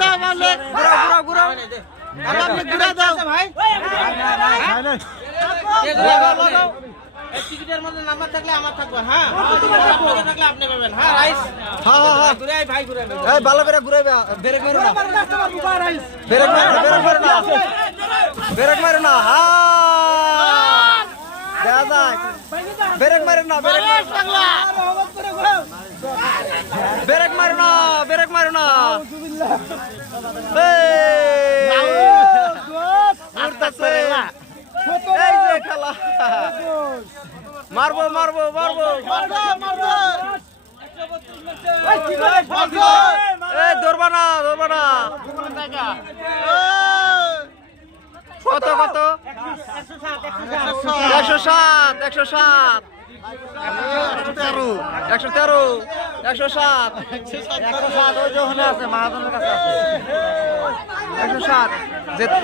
দাও বলে ঘুরাও ঘুরাও আপনি ঘুরা দাও ভাই লাগাও এই টিকিটের মধ্যে নাম্বার থাকলে আমার থাকবে হ্যাঁ আপনাদের থাকলে আপনি পাবেন হ্যাঁ রাইস হ্যাঁ ঘুরাই ভাই ঘুরাই এই ভালো করে ঘুরাইবা ব্রেক মারো না ব্রেক মারো না ব্রেক মারো না হ্যাঁ দেখা যায় ব্রেক মারো না ব্রেক মারো না এই যে খেলা মারবো এই ধরবা না কত 107 107 107 ওই যে ওখানে আছে মাহাজনের কাছে আছে 107